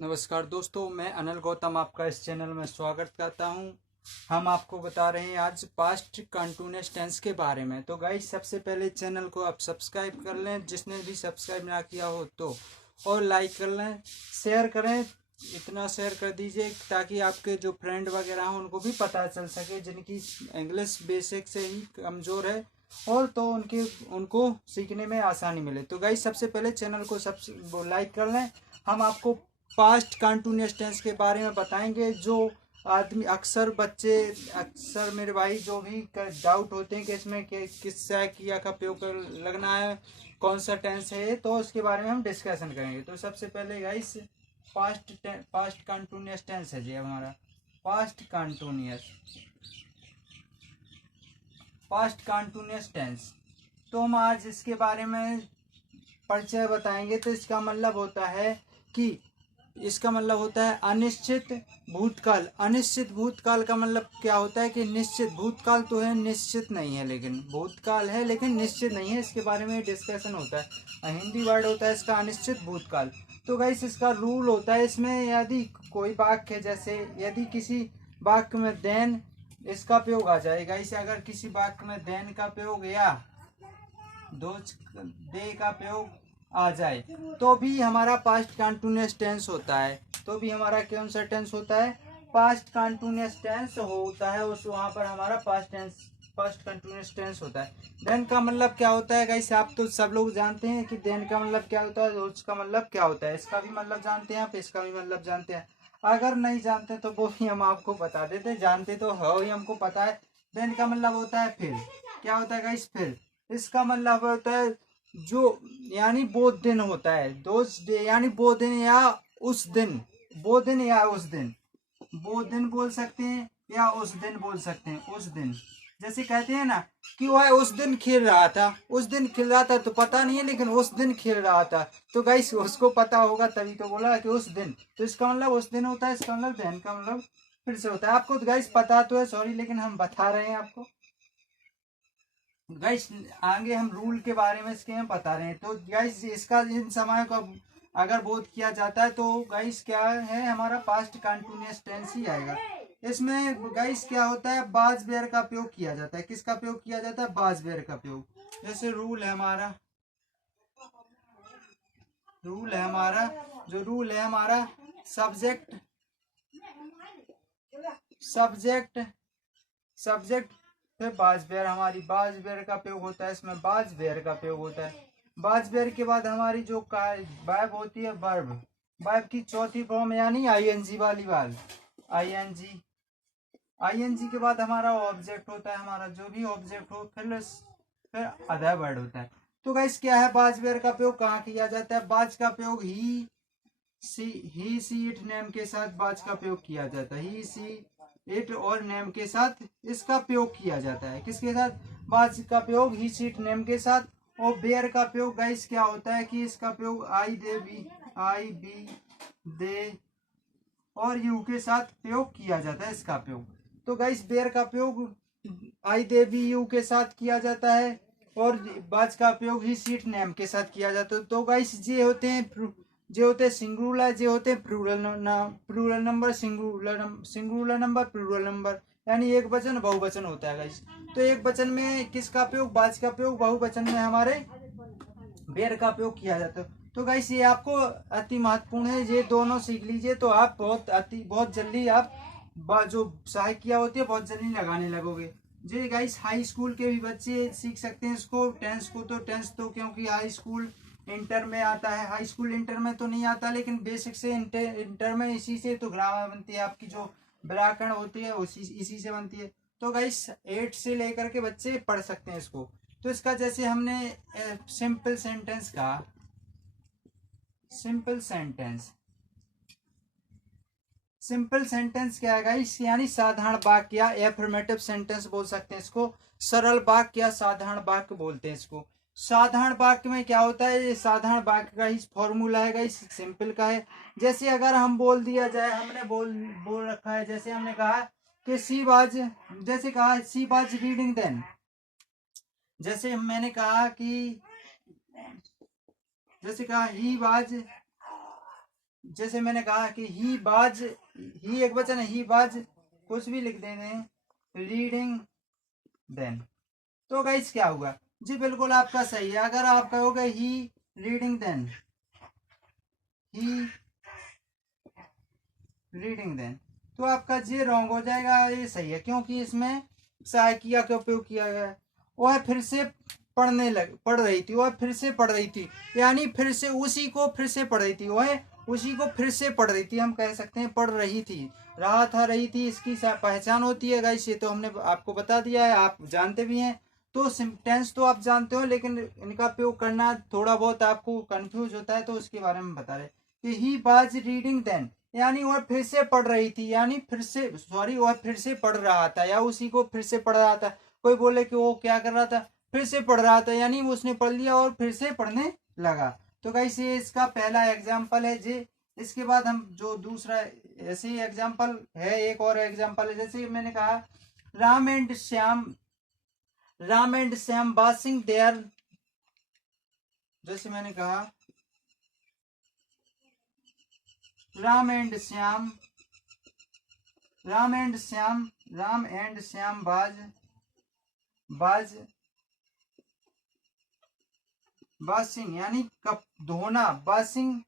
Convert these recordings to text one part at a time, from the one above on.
नमस्कार दोस्तों, मैं अनिल गौतम आपका इस चैनल में स्वागत करता हूं। हम आपको बता रहे हैं आज पास्ट कंटिन्यूअस टेंस के बारे में। तो गाइस, सबसे पहले चैनल को आप सब्सक्राइब कर लें, जिसने भी सब्सक्राइब ना किया हो तो, और लाइक कर लें, शेयर करें, इतना शेयर कर दीजिए ताकि आपके जो फ्रेंड वगैरह हैं उनको भी पता चल सके, जिनकी इंग्लिश बेसिक से ही कमज़ोर है, और तो उनको सीखने में आसानी मिले। तो गाइस, सबसे पहले चैनल को वो लाइक कर लें। हम आपको पास्ट कंटिन्यूअस टेंस के बारे में बताएंगे। जो आदमी अक्सर बच्चे अक्सर मेरे भाई जो भी डाउट होते हैं कि इसमें किस क्रिया का प्रयोग लगना है, कौन सा टेंस है, तो उसके बारे में हम डिस्कशन करेंगे। तो सबसे पहले गाइस, पास्ट कंटिन्यूअस टेंस है जी हमारा पास्ट कंटिन्यूअस टेंस। तो हम आज इसके बारे में परिचय बताएंगे। तो इसका मतलब होता है अनिश्चित भूतकाल। अनिश्चित भूतकाल का मतलब क्या होता है कि निश्चित भूतकाल तो है, निश्चित नहीं है, लेकिन भूतकाल है लेकिन निश्चित नहीं है। इसके बारे में डिस्कशन होता है। हिंदी वर्ड होता है इसका अनिश्चित भूतकाल। तो गाइस, इसका रूल होता है इसमें, यदि कोई वाक्य है, जैसे यदि किसी वाक्य में देन इसका प्रयोग आ जाएगा, इसे अगर किसी वाक्य में देन का प्रयोग या दो दे का प्रयोग आ जाए तो भी हमारा पास्ट कंटिन्यूअस टेंस होता है। तो भी हमारा कौन सा टेंस होता है? पास्ट कंटिन्यूअस टेंस होता है। उस वहां पर हमारा पास्ट कंटिन्यूअस टेंस होता है। देन का मतलब क्या होता है गाइस? आप तो सब लोग जानते हैं कि देन का मतलब क्या होता है, रोज का मतलब क्या होता है। इसका भी मतलब जानते हैं आप, इसका भी मतलब जानते हैं। अगर नहीं जानते तो वो भी हम आपको बता देते, जानते तो हो ही, हमको पता है। देन का मतलब होता है फिर। क्या होता है गाइस? फिर। इसका मतलब होता है जो, यानी वो दिन होता है, दोज डे, यानी वो दिन या उस दिन, वो दिन या उस दिन, वो दिन बोल सकते हैं या उस दिन बोल सकते हैं। उस दिन, जैसे कहते हैं ना कि वह उस दिन खेल रहा था, उस दिन खेल रहा था तो पता नहीं है, लेकिन उस दिन खेल रहा था। तो गाइस, उसको पता होगा तभी तो बोला कि उस दिन। तो इसका मतलब उस दिन होता है। इसका मतलब दिन का मतलब फिर से होता है। आपको गाइस पता तो है, सॉरी, लेकिन हम बता रहे हैं आपको। गाइस, आगे हम रूल के बारे में इसके हम बता रहे हैं। तो गाइस, इसका इन समय का अगर बोध किया जाता है तो गाइस क्या है, हमारा पास्ट कंटिन्यूअस टेंस ही आएगा। इसमें गाइस क्या होता है, बाज बेर का प्रयोग किया जाता है। किसका प्रयोग किया जाता है? बाज बेर का प्रयोग। जैसे रूल है हमारा सब्जेक्ट सब्जेक्ट सब्जेक्ट फिर बाजबेर। हमारी बाजबेर का प्रयोग होता है, इसमें बाजबेर का प्रयोग होता है। बाजबेर के बाद हमारी जो वर्ब होती है, वर्ब की चौथी फॉर्म, यानी आईएनजी वाली बात। आईएनजी आईएनजी के बाद हमारा ऑब्जेक्ट होता है। हमारा जो भी ऑब्जेक्ट हो, फिर अदर वर्ड होता है। तो गाइस, क्या है, बाजबेर का प्रयोग कहाँ किया जाता है? बाज का प्रयोग ही सी इट नेम के साथ बाज का प्रयोग किया जाता है। ही सी इट और नेम के साथ इसका प्रयोग किया जाता है। किसके साथ? बाज का प्रयोग ही सी इट नेम के साथ। और बेयर का प्रयोग गाइस क्या होता है कि इसका प्रयोग आई बी दे और यू के साथ प्रयोग किया जाता है, इसका प्रयोग। तो गाइस, बेयर का प्रयोग आई दे बी यू के साथ किया जाता है, और बाज का प्रयोग ही सीट नेम के साथ किया जाता है। तो गाइस, ये होते हैं सिंगुलर, ये होते हैं plural number, singular number, plural number, यानी एक वचन बहुवचन होता है गाइस। तो एक वचन में किसका प्रयोग? बाज का प्रयोग। बहुवचन में हमारे बेर का प्रयोग किया जाता है। तो गाइस, ये आपको अति महत्वपूर्ण है, ये दोनों सीख लीजिए तो आप बहुत जल्दी आप जो सहायिका होती है बहुत जल्दी लगाने लगोगे। जी गाइस, हाई स्कूल के भी बच्चे सीख सकते हैं इसको। टेंस तो क्योंकि हाई स्कूल इंटर में आता है, हाई स्कूल इंटर में तो नहीं आता, लेकिन बेसिक से इंटर में इसी से तो ग्रामर बनती है, आपकी जो व्याकरण होती है इसी से बनती है। तो गाइस, 8 से लेकर के बच्चे पढ़ सकते हैं इसको। तो इसका जैसे हमने सिंपल सेंटेंस का सिंपल सेंटेंस क्या है गाइस? यानी साधारण वाक्य या एफर्मेटिव सेंटेंस बोल सकते हैं इसको। सरल वाक्य या साधारण वाक्य बोलते हैं इसको। साधारण वाक्य में क्या होता है? ये साधारण वाक्य का ही फॉर्मूला है गाइस, सिंपल का है। जैसे अगर हम बोल दिया जाए, हमने बोल रखा है, जैसे हमने कहा कि सी वाज रीडिंग देन। जैसे मैंने कहा कि, जैसे कहा ही वाज जैसे मैंने कहा कि ही बाज, ही एक वचन है, ही बाज कुछ भी लिख देंगे, रीडिंग देन। तो गाइस क्या होगा जी, बिल्कुल आपका सही है। अगर आप कहोगे ही रीडिंग देन, ही रीडिंग देन, तो आपका जी रॉन्ग हो जाएगा, ये सही है, क्योंकि इसमें सहायिका का उपयोग किया गया है। वह फिर से पढ़ रही थी, वह फिर से पढ़ रही थी, यानी फिर से उसी को फिर से पढ़ रही थी, वह उसी को फिर से पढ़ रही थी, हम कह सकते हैं पढ़ रही थी। रहा था, रही थी, इसकी पहचान होती है गाइस, ये तो हमने आपको बता दिया है, आप जानते भी हैं। तो टेंस तो आप जानते हो, लेकिन इनका उपयोग करना थोड़ा बहुत आपको कंफ्यूज होता है, तो उसके बारे में बता रहे कि ही वाज रीडिंग देन, यानी वह फिर से पढ़ रही थी, यानी फिर से सॉरी वह फिर से पढ़ रहा था, या उसी को फिर से पढ़ रहा था। कोई बोले कि वो क्या कर रहा था, फिर से पढ़ रहा था, यानी उसने पढ़ लिया और फिर से पढ़ने लगा। तो गाइस ये इसका पहला एग्जाम्पल है जी। इसके बाद हम जो दूसरा ऐसे ही एग्जाम्पल है, एक और एग्जाम्पल है, जैसे मैंने कहा Ram and Shyam, Ram and Shyam washing their, जैसे मैंने कहा Ram and Shyam, Ram and Shyam, Ram and Shyam बाज वाशिंग, यानी कप धोना, washing,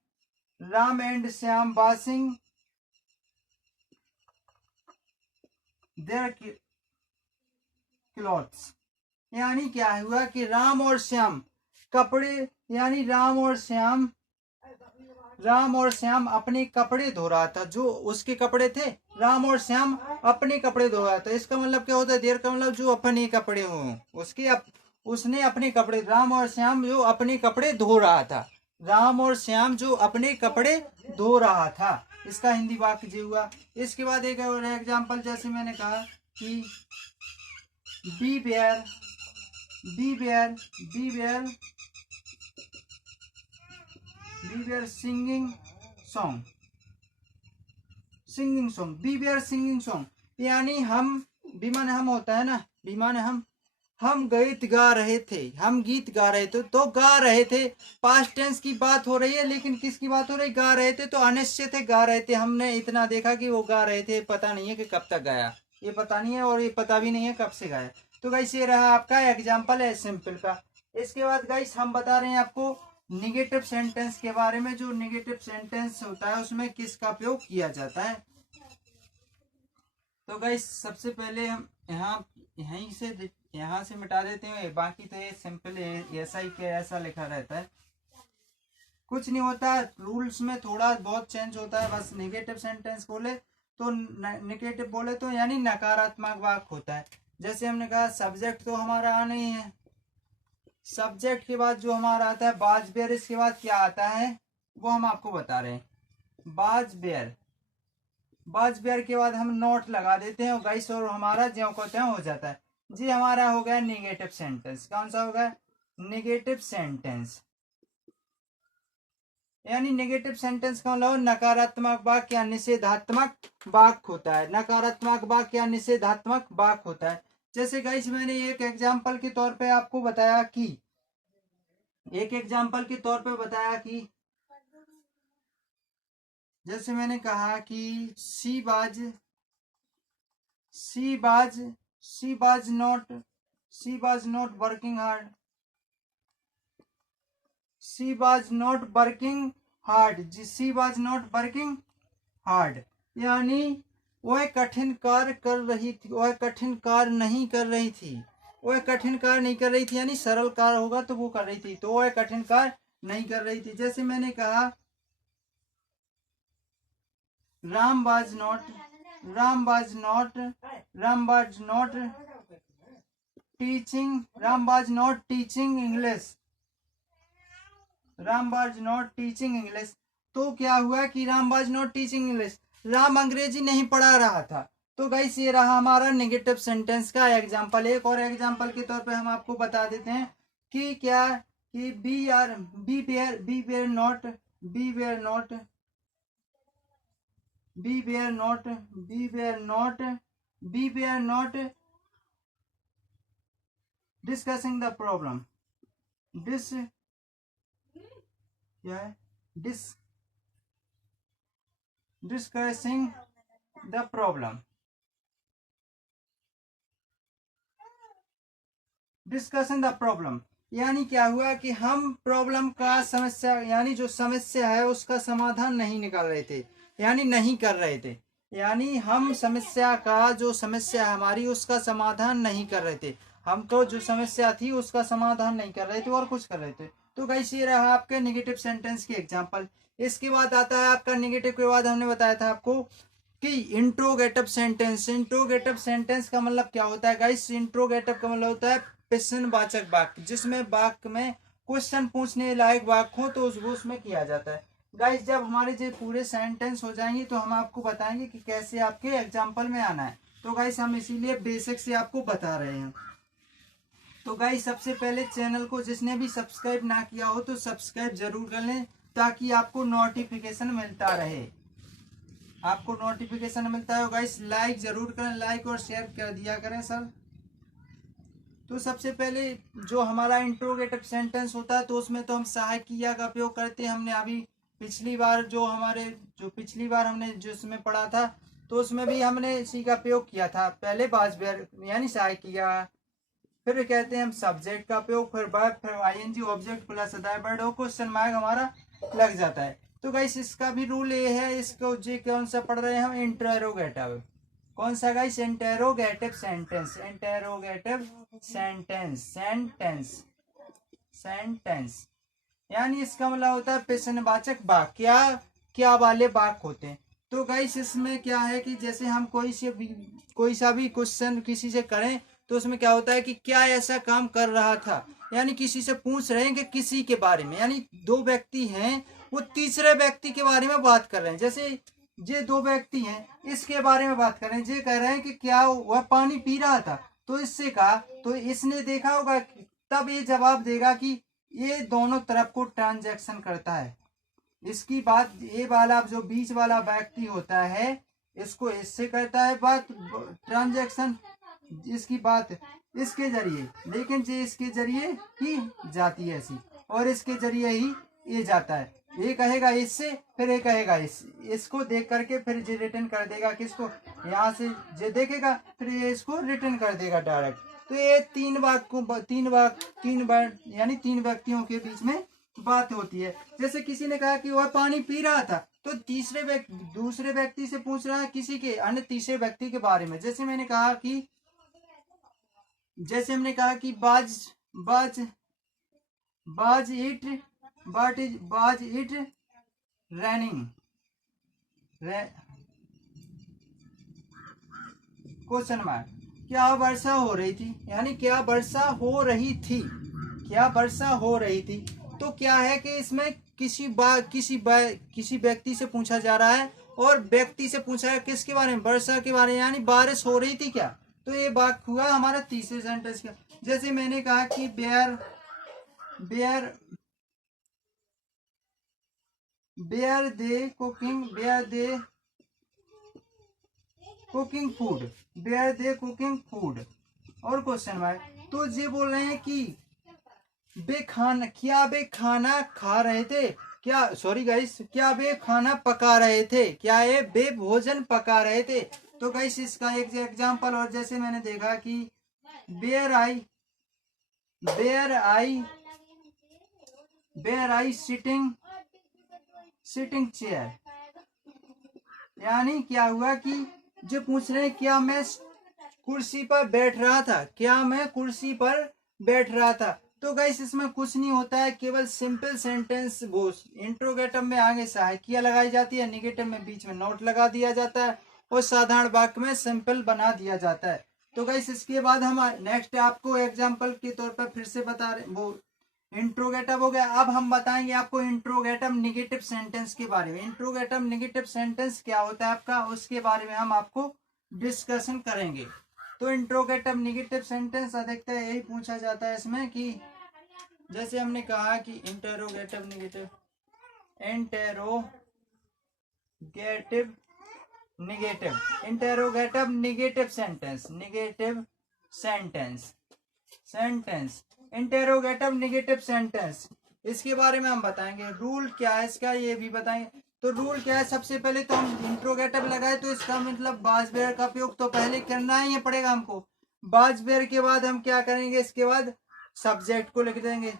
Ram and Shyam washing their clothes, यानी क्या हुआ कि राम और श्याम कपड़े, यानी राम और श्याम अपने कपड़े धो रहा था, जो उसके कपड़े थे, राम और श्याम अपने कपड़े धो रहा था। इसका मतलब क्या होता है, देर का मतलब जो अपने कपड़े हों, उसने अपने कपड़े, राम और श्याम जो अपने कपड़े धो रहा था, राम और श्याम जो अपने कपड़े धो रहा था, इसका हिंदी वाक्य जी हुआ। इसके बाद एक और एग्जाम्पल, जैसे मैंने कहा कि we were, we were, we were, we were singing song, singing song, we we are singing song, यानी हम, विमान हम होता है ना, विमान हम गीत गा रहे थे, हम गीत गा रहे थे, तो गा रहे थे, पास्ट टेंस की बात हो रही है, लेकिन किसकी बात हो रही, गा रहे थे, तो अनिश्चित है, गा रहे थे, हमने इतना देखा कि वो गा रहे थे, पता नहीं है कि कब तक गाया, ये पता नहीं है, और ये पता भी नहीं है कब से गाया। तो गाइस ये रहा आपका एग्जाम्पल है सिंपल का। इसके बाद गाइस हम बता रहे हैं आपको निगेटिव सेंटेंस के बारे में। जो निगेटिव सेंटेंस होता है उसमें किसका उपयोग किया जाता है। तो गाइस सबसे पहले हम यहाँ से मिटा देते हैं, बाकी तो ये सिंपल ऐसा ही के ऐसा लिखा रहता है, कुछ नहीं होता, रूल्स में थोड़ा बहुत चेंज होता है बस। नेगेटिव सेंटेंस बोले तो नेगेटिव बोले तो यानी नकारात्मक वाक्य होता है। जैसे हमने कहा सब्जेक्ट तो हमारा आना ही है, सब्जेक्ट के बाद जो हमारा आता है बाज बेयर, इसके बाद क्या आता है वो हम आपको बता रहे हैं। बाज बेयर, बाज बेयर के बाद हम नोट लगा देते हैं गाइस, और हमारा ज्यों को त्यों हो जाता है जी। हमारा हो गया नेगेटिव सेंटेंस, कौन सा हो गया, नेगेटिव सेंटेंस, यानी नेगेटिव सेंटेंस का मतलब नकारात्मक वाक्य या निषेधात्मक वाक्य होता है, नकारात्मक वाक्य या निषेधात्मक वाक्य होता है। जैसे गाइस मैंने एक एग्जाम्पल के तौर पे आपको बताया कि, एक एग्जाम्पल के तौर पे बताया कि, जैसे मैंने कहा कि शी बाज, शी बाज, शी बाज नॉट, शी बाज नॉट वर्किंग हार्ड, शी बाज नॉट वर्किंग हार्ड, शी बाज नॉट वर्किंग हार्ड, यानी वह कठिन कार्य कर रही थी, वह कठिन कार्य नहीं कर रही थी, वह कठिन कार्य नहीं कर रही थी, यानी सरल कार्य होगा तो वो कर रही थी, तो वह कठिन कार्य नहीं कर रही थी। जैसे मैंने कहा Ram was not, Ram was not, Ram was not teaching, Ram was not teaching English, Ram was not teaching English, तो क्या हुआ कि Ram was not teaching English, Ram अंग्रेजी नहीं पढ़ा रहा था। तो गाइस ये रहा हमारा नेगेटिव सेंटेंस का एग्जांपल। एक और एग्जांपल के तौर पे हम आपको बता देते हैं कि क्या, कि we were not, we were not, we were not, we were not, we were not discussing the problem, this क्या है, this discussing the problem. Discussion the problem यानी क्या हुआ कि हम प्रॉब्लम का समस्या यानी जो समस्या है उसका समाधान नहीं निकाल रहे थे, यानी नहीं कर रहे थे, यानी हम समस्या का जो समस्या है हमारी उसका समाधान नहीं कर रहे थे, हमको जो समस्या थी उसका समाधान नहीं कर रहे थे और कुछ कर रहे थे। तो गाइस ये रहा आपके नेगेटिव सेंटेंस के एग्जाम्पल। इसके बाद आता है आपका नेगेटिव के बाद हमने बताया था आपको कि इंट्रोगेटिव सेंटेंस। इंट्रोगेटिव सेंटेंस का मतलब क्या होता है गाइस? इंट्रोगेटिव का मतलब होता है प्रश्नवाचक वाक्य, जिसमें वाक्य में क्वेश्चन पूछने लायक वाक्य हो तो उसमें किया जाता है। गाइस जब हमारे जो पूरे सेंटेंस हो जाएंगे तो हम आपको बताएंगे कि कैसे आपके एग्जाम्पल में आना है। तो गाइस हम इसीलिए बेसिक से आपको बता रहे हैं। तो गाइस सबसे पहले चैनल को जिसने भी सब्सक्राइब ना किया हो तो सब्सक्राइब जरूर कर लें ताकि आपको नोटिफिकेशन मिलता रहे। आपको नोटिफिकेशन मिलता है। गाइस लाइक जरूर करें, लाइक और शेयर कर दिया करें सर। तो सबसे पहले जो हमारा इंट्रोगेटिव सेंटेंस होता है तो उसमें तो हम सहायक क्रिया का उपयोग करते हैं। हमने अभी पिछली बार हमने जिसमें पढ़ा था तो उसमें भी हमने इसी का उपयोग किया था। पहले बाजवेयर यानी सहायक क्रिया, फिर कहते हैं हम सब्जेक्ट का उपयोग, फिर वर्ब, फिर ING object plus other word और क्वेश्चन मार्क हमारा लग जाता है। तो गाइस इसका भी रूल ये है, इसको जी कौन सा पढ़ रहे हैं हम? इंटरोगेटिव। कौन सा guys? Interrogative sentence. Interrogative sentence sentence sentence यानी इसका मतलब होता है प्रश्नवाचक वाक्य। क्या वाले वाक्य होते हैं। तो गाइस इसमें क्या है कि जैसे हम कोई सा भी क्वेश्चन किसी से करें तो उसमें क्या होता है कि क्या ऐसा काम कर रहा था, यानी किसी से पूछ रहे हैं कि किसी के बारे में, यानी दो व्यक्ति हैं वो तीसरे व्यक्ति के बारे में बात कर रहे हैं। जैसे ये दो व्यक्ति हैं इसके बारे में बात कर रहे हैं, ये कह रहे हैं कि क्या वह पानी पी रहा था, तो इससे कहा तो इसने देखा होगा तब ये जवाब देगा कि ये दोनों तरफ को ट्रांजैक्शन करता है। इसकी बात ये वाला जो बीच वाला व्यक्ति होता है इसको इससे करता है बात ट्रांजैक्शन, इसकी बात इसके जरिए, लेकिन ये इसके जरिए ही जाती है ऐसी, और इसके जरिए ही ये जाता है। ये कहेगा इससे, फिर ये कहेगा इसको देख करके फिर ये रिटर्न कर देगा किसको? यहाँ से ये देखेगा फिर ये इसको रिटर्न कर देगा डायरेक्ट। तो ये तीन बार यानी तीन व्यक्तियों के बीच में बात होती है। जैसे किसी ने कहा कि वह पानी पी रहा था तो दूसरे व्यक्ति से पूछ रहा है किसी के अन्य तीसरे व्यक्ति के बारे में। जैसे हमने कहा कि बाज इट रैनिंग क्वेश्चन मार्क, क्या वर्षा हो रही थी, यानी क्या वर्षा हो रही थी, क्या वर्षा हो रही थी। तो क्या है कि इसमें किसी व्यक्ति से पूछा जा रहा है और व्यक्ति से पूछा है किसके बारे में? वर्षा के बारे में, यानी बारिश हो रही थी क्या। तो ये बात हुआ हमारा तीसरे सेंटेंस का। जैसे मैंने कहा कि बेयर दे कुकिंग फूड और क्वेश्चन मार्क। तो ये बोल रहे हैं कि वे खाना खा रहे थे, क्या वे खाना पका रहे थे, क्या ये वे भोजन पका रहे थे। तो गाइस इसका एक एग्जांपल, और जैसे मैंने देखा कि बेयर आई सिटिंग चेयर, यानी क्या हुआ कि जो पूछ रहे हैं क्या मैं कुर्सी पर बैठ रहा था। तो गाइस इसमें कुछ नहीं होता है, केवल सिंपल सेंटेंस वो इंट्रोगेटिव में आगे सहायकिया लगाई जाती है, नेगेटिव में बीच में नोट लगा दिया जाता है और साधारण वाक्य में सिंपल बना दिया जाता है। तो गाइस इसके बाद हम नेक्स्ट आपको एग्जांपल के तौर पर फिर से बता रहे, वो इंट्रोगेटिव हो गया। अब हम बताएंगे आपको इंट्रोगेटिव नेगेटिव सेंटेंस के बारे में। इंट्रोगेटिव नेगेटिव सेंटेंस क्या होता है आपका, उसके बारे में हम आपको डिस्कशन करेंगे। तो इंट्रोगेटिव नेगेटिव सेंटेंस अधिकतर यही पूछा जाता है इसमें कि जैसे हमने कहा कि interrogative negative sentence interrogative negative sentence, इसके बारे में हम बताएंगे। रूल क्या है इसका ये भी बताएंगे। तो रूल क्या है, सबसे पहले तो हम इंट्रोगेटिव लगाए तो इसका मतलब बाज बेयर का उपयोग तो पहले करना ही पड़ेगा हमको। बाज बेयर के बाद हम क्या करेंगे, इसके बाद सब्जेक्ट को लिख देंगे।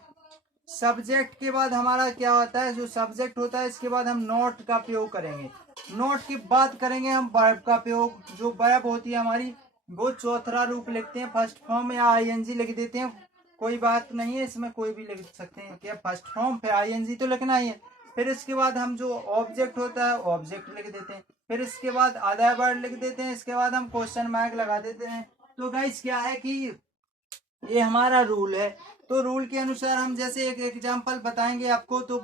सब्जेक्ट के बाद हमारा क्या होता है, जो सब्जेक्ट होता है इसके बाद हम नोट का प्रयोग करेंगे। नोट की बात करेंगे हम वर्ब का प्रयोग। जो वर्ब होती है हमारी वो चौथा रूप लिखते हैं, फर्स्ट फॉर्म या आईएनजी लिख देते हैं, कोई बात नहीं है, इसमें कोई भी लिख सकते हैं, क्या फर्स्ट फॉर्म फिर आईएनजी तो लिखना ही है। फिर इसके बाद हम जो ऑब्जेक्ट होता है ऑब्जेक्ट लिख देते हैं, फिर इसके बाद अदर वर्ड लिख देते हैं, इसके बाद हम क्वेश्चन मार्क लगा देते हैं। तो गाइस क्या है कि ये हमारा रूल है। तो रूल के अनुसार हम जैसे एक एग्जांपल बताएंगे आपको, तो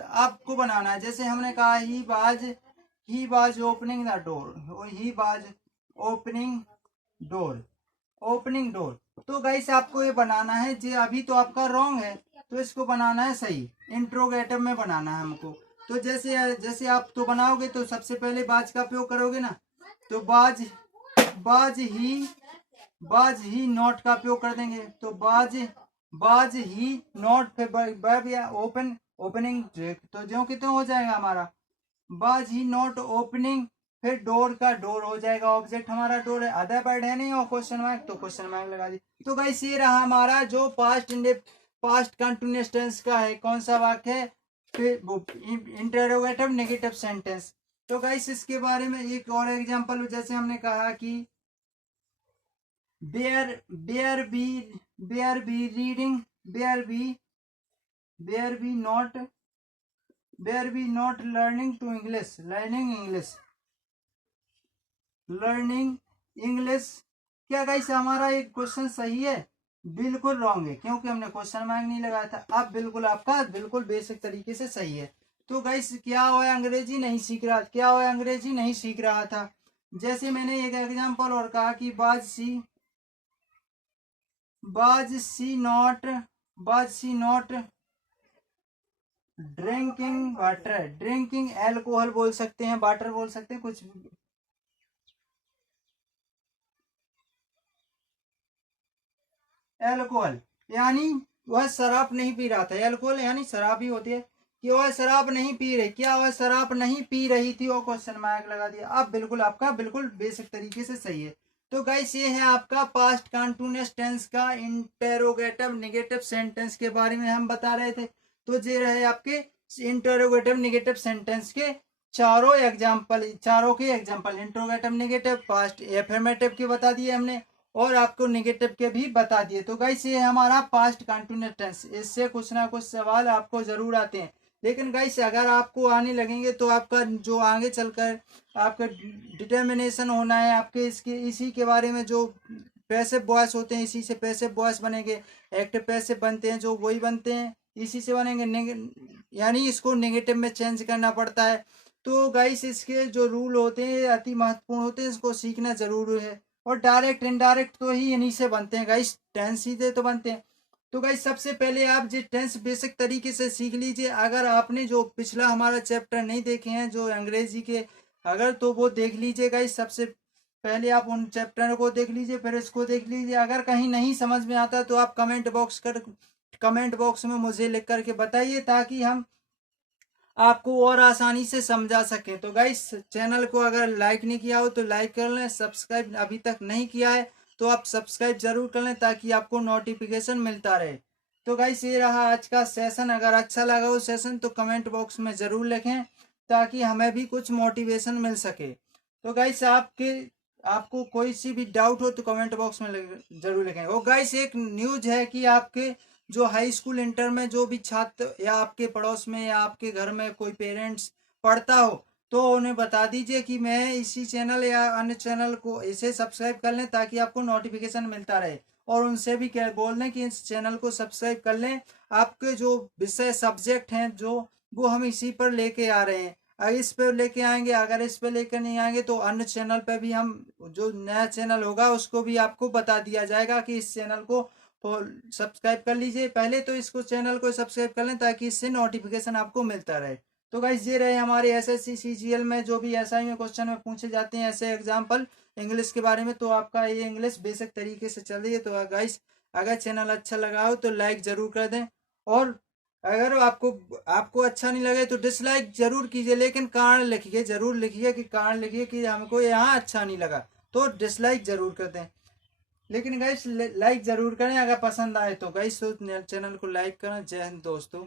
आपको बनाना है। जैसे हमने कहा he was opening the door, he was opening door, opening door. तो गाइस आपको ये बनाना है, जो अभी तो आपका रॉन्ग है तो इसको बनाना है सही, इंट्रोगेटिव में बनाना है हमको। तो जैसे जैसे आप तो बनाओगे तो सबसे पहले बाज का प्रयोग करोगे ना, तो बाज बाज ही नॉट का प्रयोग कर देंगे। तो बाज ही नॉट, फिर वर्ब या ओपनिंग, तो जो कि तो हो जाएगा हमारा बाज ही नॉट ओपनिंग, फिर डोर का डोर हो जाएगा, ऑब्जेक्ट हमारा डोर है, अदर वर्ड है नहीं और क्वेश्चन मार्क, तो क्वेश्चन मार्क लगा दी। तो गाइस ये रहा हमारा जो पास्ट कंटिन्यूअस टेंस का है, कौन सा वाक्य है, इंटरोगेटिव नेगेटिव सेंटेंस। तो गाइस इसके बारे में एक और एग्जांपल, जैसे हमने कहा कि bare be reading, bare be not learning English. क्या गाइस हमारा एक क्वेश्चन सही है, बिल्कुल रॉन्ग है, क्योंकि हमने क्वेश्चन मार्क नहीं लगाया था। अब बिल्कुल आपका बिल्कुल बेसिक तरीके से सही है। तो गाइस क्या हुआ, अंग्रेजी नहीं सीख रहा, क्या हुआ, अंग्रेजी नहीं सीख रहा था। जैसे मैंने एक एग्जांपल और कहा कि बाज सी not drinking water, drinking alcohol बोल सकते हैं, वाटर बोल सकते हैं, कुछ भी। एल्कोहल यानी वह शराब नहीं पी रहा था, एल्कोहल यानी शराब ही होती है, कि वह शराब नहीं पी रही, क्या वह शराब नहीं पी रही थी, वो क्वेश्चन मार्क लगा दिया। अब बिल्कुल आपका बिल्कुल बेसिक तरीके से सही है। तो गाइस ये है आपका पास्ट कंटिन्यूअस टेंस का इंटेरोगेटिव नेगेटिव सेंटेंस के बारे में हम बता रहे थे। तो ये रहे आपके इंटेरोगेटिव नेगेटिव सेंटेंस के चारों के example, interrogative negative, past affirmative के बता दिए हमने, और आपको नेगेटिव के भी बता दिए। तो गाइस ये हमारा पास्ट कंटिन्यूअस टेंस, इससे कुछ ना कुछ सवाल आपको जरूर आते हैं। लेकिन गाइस अगर आपको आने लगेंगे तो आपका जो आगे चलकर आपका डिटर्मिनेशन होना है, आपके इसी के बारे में, जो पैसिव वॉइस होते हैं इसी से पैसिव वॉइस बनेंगे, एक्टिव पैसिव बनते हैं जो वही बनते हैं इसी से बनेंगे, यानी इसको नेगेटिव में चेंज करना पड़ता है। तो गाइस इसके जो रूल होते हैं अति महत्वपूर्ण होते हैं, इसको सीखना जरूरी है। और डायरेक्ट इनडायरेक्ट तो ही इन्हीं से बनते हैं गाइस, टेंस ही से तो बनते हैं। तो गाइस सबसे पहले आप जो टेंस बेसिक तरीके से सीख लीजिए। अगर आपने जो पिछला हमारा चैप्टर नहीं देखे हैं जो अंग्रेजी के, अगर तो वो देख लीजिए गाइस, सबसे पहले आप उन चैप्टर को देख लीजिए, फिर इसको देख लीजिए। अगर कहीं नहीं समझ में आता तो आप कमेंट बॉक्स में मुझे लिख करके बताइए, ताकि हम आपको और आसानी से समझा सके। तो गाइस चैनल को अगर लाइक नहीं किया हो तो लाइक कर लें, सब्सक्राइब अभी तक नहीं किया है तो आप सब्सक्राइब जरूर कर लें, ताकि आपको नोटिफिकेशन मिलता रहे। तो गाइस ये रहा आज का सेशन। अगर अच्छा लगा हो सेशन तो कमेंट बॉक्स में ज़रूर लिखें, ताकि हमें भी कुछ मोटिवेशन मिल सके। तो गाइस आपको कोई सी भी डाउट हो तो कमेंट बॉक्स में जरूर लिखें। और गाइस एक न्यूज है कि आपके जो हाई स्कूल इंटर में जो भी छात्र या आपके पड़ोस में या आपके घर में कोई पेरेंट्स पढ़ता हो, तो उन्हें बता दीजिए कि मैं इसी चैनल या अन्य चैनल को इसे सब्सक्राइब कर लें, ताकि आपको नोटिफिकेशन मिलता रहे। और उनसे भी क्या बोल दें कि इस चैनल को सब्सक्राइब कर लें। आपके जो विषय सब्जेक्ट हैं जो वो हम इसी पर लेके आ रहे हैं, अगर इस पर लेके आएंगे, अगर इस पर लेकर नहीं आएंगे तो अन्य चैनल पर भी हम, जो नया चैनल होगा उसको भी आपको बता दिया जाएगा कि इस चैनल को सब्सक्राइब कर लीजिए। पहले तो इसको चैनल को सब्सक्राइब कर लें, ताकि इससे नोटिफिकेशन आपको मिलता रहे। तो गाइस ये रहे हमारे एसएससी सीजीएल में जो भी एसआई में क्वेश्चन में पूछे जाते हैं ऐसे एग्जाम्पल इंग्लिश के बारे में। तो आपका ये इंग्लिश बेसिक तरीके से चल रही है। तो गाइस अगर चैनल अच्छा लगा हो तो लाइक ज़रूर कर दें, और अगर आपको अच्छा नहीं लगे तो डिसलाइक जरूर कीजिए, लेकिन कारण लिखिए, जरूर लिखिए कि कारण लिखिए कि हमको यहाँ अच्छा नहीं लगा, तो डिसलाइक जरूर कर दें। लेकिन गाइस लाइक जरूर करें अगर पसंद आए तो। गाइस तो चैनल को लाइक करें। जय हिंद दोस्तों।